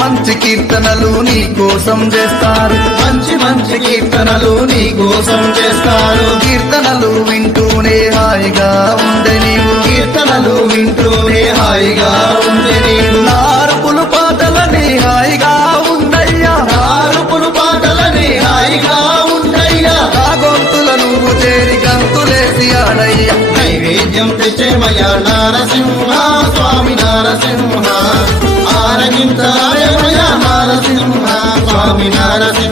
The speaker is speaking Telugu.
మంచి కీర్తనలు నీ కోసం చేస్తారు, మంచి మంచి కీర్తనలు నీ కోసం చేస్తారు. కీర్తనలు వింటూనే హాయిగా ఉండే నీవు, కీర్తనలు వింటూనే హాయిగా ఉండే నీవు. నా అరుపులు పాటలని హాయిగా ఉండయ్యా, నా అరుపులు పాటలని హాయిగా ఉండయ్యా. నా గొంతుల నువ్వు చేరి గంతులేసి ఆడయ్యా. నైవేద్యం తెచ్చేమయ్యా నారసింహ స్వామి నారసింహ, ఆరగించాయమయ్యా నారసింహ స్వామి నారసింహ.